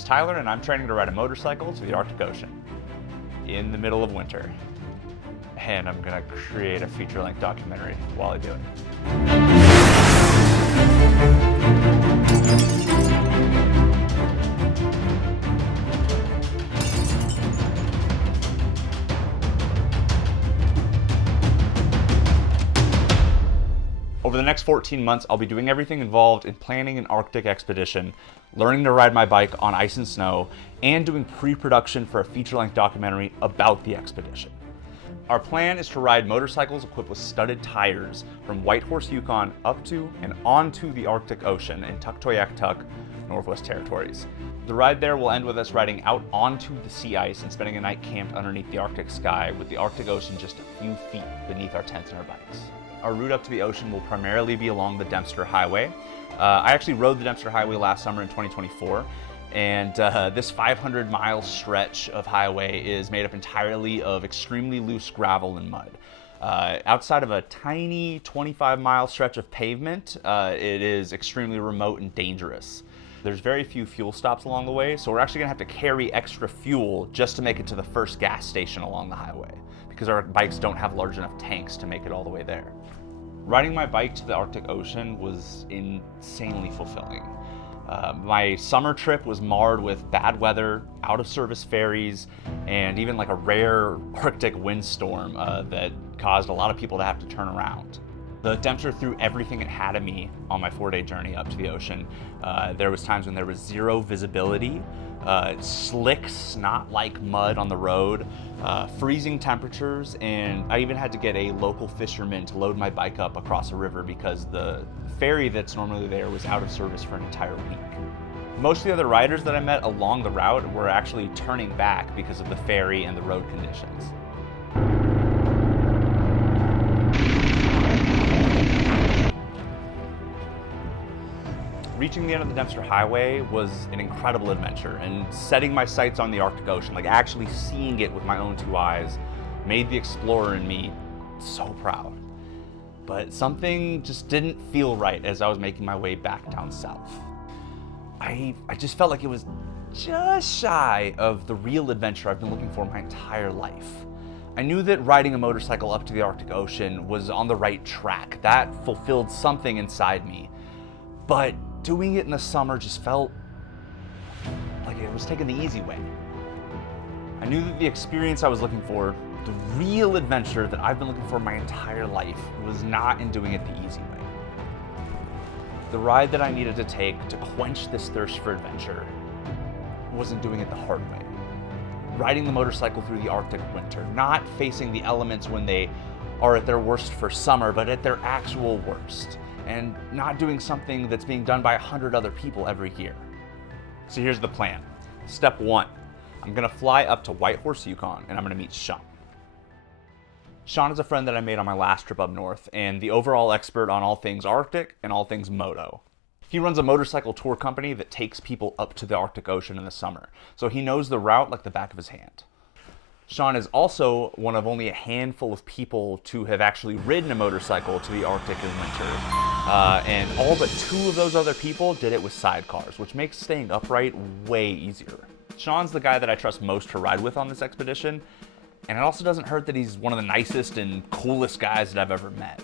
name's Tyler, and I'm training to ride a motorcycle to the Arctic Ocean in the middle of winter. And I'm gonna create a feature-length documentary while I do it. Over the next 14 months, I'll be doing everything involved in planning an Arctic expedition, learning to ride my bike on ice and snow, and doing pre-production for a feature-length documentary about the expedition. Our plan is to ride motorcycles equipped with studded tires from Whitehorse, Yukon up to and onto the Arctic Ocean in Tuktoyaktuk, Northwest Territories. The ride there will end with us riding out onto the sea ice and spending a night camped underneath the Arctic sky with the Arctic Ocean just a few feet beneath our tents and our bikes. Our route up to the ocean will primarily be along the Dempster Highway. I actually rode the Dempster Highway last summer in 2024, and this 500-mile stretch of highway is made up entirely of extremely loose gravel and mud. Outside of a tiny 25-mile stretch of pavement, it is extremely remote and dangerous. There's very few fuel stops along the way, so we're actually gonna have to carry extra fuel just to make it to the first gas station along the highway, because our bikes don't have large enough tanks to make it all the way there. Riding my bike to the Arctic Ocean was insanely fulfilling. My summer trip was marred with bad weather, out-of-service ferries, and even like a rare Arctic windstorm that caused a lot of people to have to turn around. The Dempster threw everything it had of me on my 4-day journey up to the ocean. There was times when there was zero visibility, slick, snot-like mud on the road, freezing temperatures, and I even had to get a local fisherman to load my bike up across a river because the ferry that's normally there was out of service for an entire week. Most of the other riders that I met along the route were actually turning back because of the ferry and the road conditions. Reaching the end of the Dempster Highway was an incredible adventure, and setting my sights on the Arctic Ocean, like actually seeing it with my own 2 eyes, made the explorer in me so proud. But something just didn't feel right as I was making my way back down south. I just felt like it was just shy of the real adventure I've been looking for my entire life. I knew that riding a motorcycle up to the Arctic Ocean was on the right track. That fulfilled something inside me. But doing it in the summer just felt like it was taking the easy way. I knew that the experience I was looking for, the real adventure that I've been looking for my entire life, was not in doing it the easy way. The ride that I needed to take to quench this thirst for adventure wasn't doing it the hard way. Riding the motorcycle through the Arctic winter, not facing the elements when they are at their worst for summer, but at their actual worst. And not doing something that's being done by 100 other people every year. So here's the plan. Step 1, I'm gonna fly up to Whitehorse, Yukon, and I'm gonna meet Sean. Sean is a friend that I made on my last trip up north, and the overall expert on all things Arctic and all things moto. He runs a motorcycle tour company that takes people up to the Arctic Ocean in the summer, so he knows the route like the back of his hand. Sean is also one of only a handful of people to have actually ridden a motorcycle to the Arctic in winter. And all but 2 of those other people did it with sidecars, which makes staying upright way easier. Sean's the guy that I trust most to ride with on this expedition, and it also doesn't hurt that he's one of the nicest and coolest guys that I've ever met.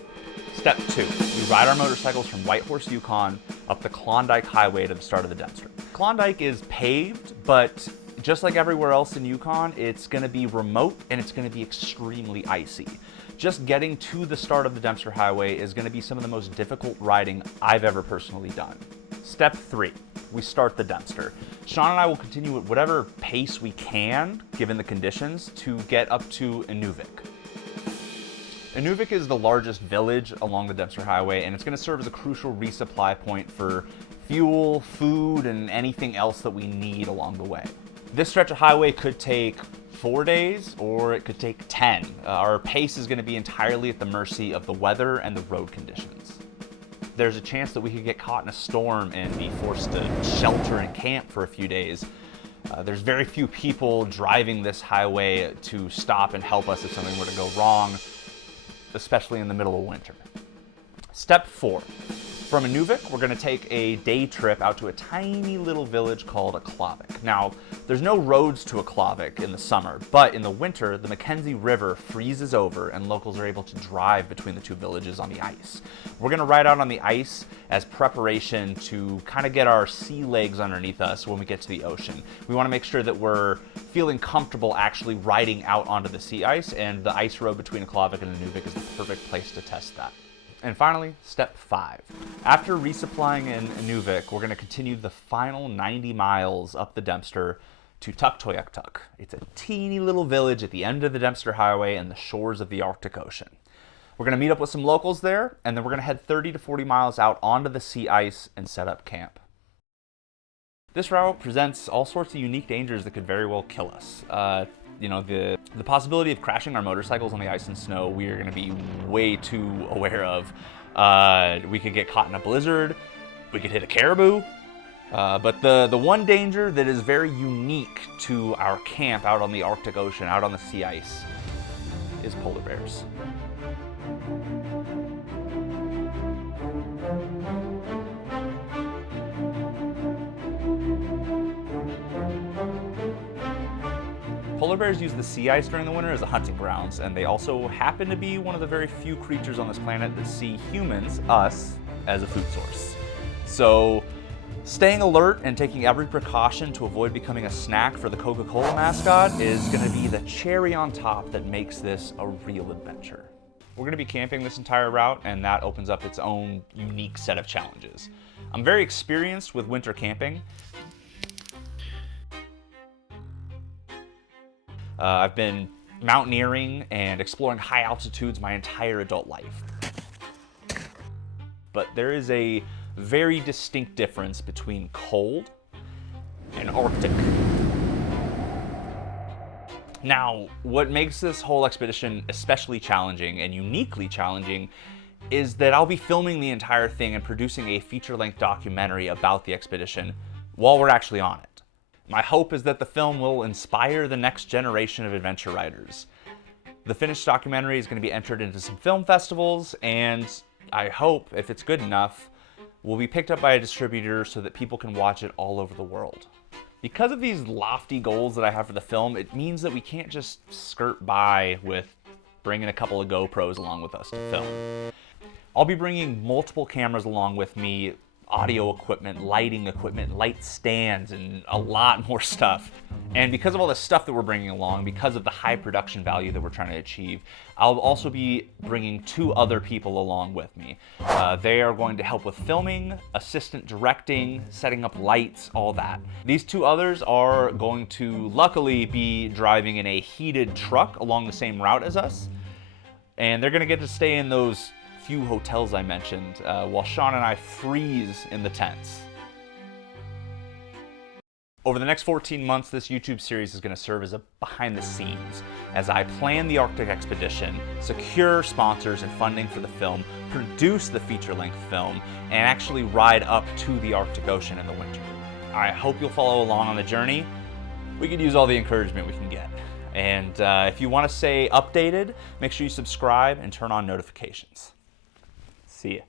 Step 2, we ride our motorcycles from Whitehorse, Yukon, up the Klondike Highway to the start of the Dempster. Klondike is paved, but just like everywhere else in Yukon, it's gonna be remote and it's gonna be extremely icy. Just getting to the start of the Dempster Highway is gonna be some of the most difficult riding I've ever personally done. Step 3, we start the Dempster. Sean and I will continue at whatever pace we can, given the conditions, to get up to Inuvik. Inuvik is the largest village along the Dempster Highway, and it's gonna serve as a crucial resupply point for fuel, food, and anything else that we need along the way. This stretch of highway could take 4 days, or it could take 10. Our pace is gonna be entirely at the mercy of the weather and the road conditions. There's a chance that we could get caught in a storm and be forced to shelter and camp for a few days. There's very few people driving this highway to stop and help us if something were to go wrong, especially in the middle of winter. Step 4, From Inuvik, we're going to take a day trip out to a tiny little village called Aklavik. Now, there's no roads to Aklavik in the summer, but in the winter, the Mackenzie River freezes over and locals are able to drive between the two villages on the ice. We're going to ride out on the ice as preparation to kind of get our sea legs underneath us when we get to the ocean. We want to make sure that we're feeling comfortable actually riding out onto the sea ice, and the ice road between Aklavik and Inuvik is the perfect place to test that. And finally, step 5. After resupplying in Inuvik, we're going to continue the final 90 miles up the Dempster to Tuktoyaktuk. It's a teeny little village at the end of the Dempster Highway and the shores of the Arctic Ocean. We're going to meet up with some locals there, and then we're going to head 30 to 40 miles out onto the sea ice and set up camp. This route presents all sorts of unique dangers that could very well kill us. The possibility of crashing our motorcycles on the ice and snow, we are going to be way too aware of. We could get caught in a blizzard, we could hit a caribou, but the one danger that is very unique to our camp out on the Arctic Ocean, out on the sea ice, is polar bears. Polar bears use the sea ice during the winter as a hunting grounds, and they also happen to be one of the very few creatures on this planet that see humans, us, as a food source. So, staying alert and taking every precaution to avoid becoming a snack for the Coca-Cola mascot is going to be the cherry on top that makes this a real adventure. We're going to be camping this entire route, and that opens up its own unique set of challenges. I'm very experienced with winter camping. I've been mountaineering and exploring high altitudes my entire adult life. But there is a very distinct difference between cold and Arctic. Now, what makes this whole expedition especially challenging and uniquely challenging is that I'll be filming the entire thing and producing a feature-length documentary about the expedition while we're actually on it. My hope is that the film will inspire the next generation of adventure writers. The finished documentary is going to be entered into some film festivals, and I hope, if it's good enough, will be picked up by a distributor so that people can watch it all over the world. Because of these lofty goals that I have for the film, it means that we can't just skirt by with bringing a couple of GoPros along with us to film. I'll be bringing multiple cameras along with me, audio equipment, light stands, and a lot more stuff. And because of all the stuff that we're bringing along, because of the high production value that we're trying to achieve, I'll also be bringing 2 other people along with me. They are going to help with filming, assistant directing, setting up lights, all that. These 2 others are going to luckily be driving in a heated truck along the same route as us, and they're going to get to stay in those few hotels I mentioned, while Sean and I freeze in the tents. Over the next 14 months, this YouTube series is going to serve as a behind the scenes as I plan the Arctic expedition, secure sponsors and funding for the film, produce the feature-length film, and actually ride up to the Arctic Ocean in the winter. I hope you'll follow along on the journey. We could use all the encouragement we can get. And if you want to stay updated, make sure you subscribe and turn on notifications. See ya.